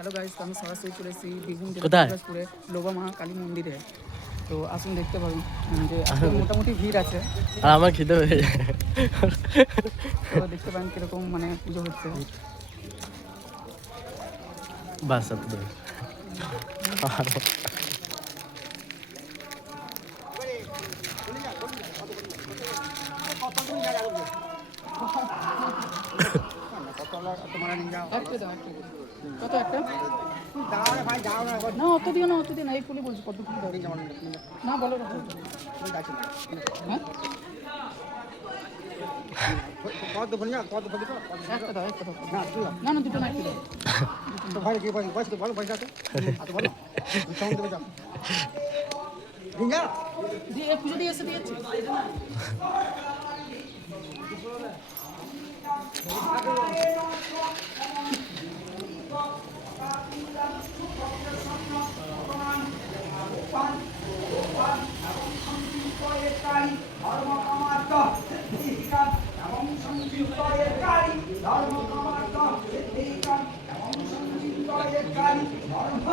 Hello guys, আমি সরাসরি চলে এসেছি বীরভূম জেলা কোথায়? দিনাজপুরে লোবা মা কালী মন্দিরে। তো আসুন দেখতে পাবেন যে আজকে মোটামুটি ভিড় আছে। আর আমার খিদে পেয়ে যায়। তো দেখতে পাবেন কীরকম মানে পুজো হচ্ছে। বাস এত দূর। কত একটা না অত দিও না, অত দিও না, এই ফুলই বলছি কত ফুল না বলো না। হ্যাঁ একটা দাও, একটা দাও। না না দুটো না, একটা দাও। দিয়ে পুজো দিয়ে এসে দিয়েছি। ধর্ম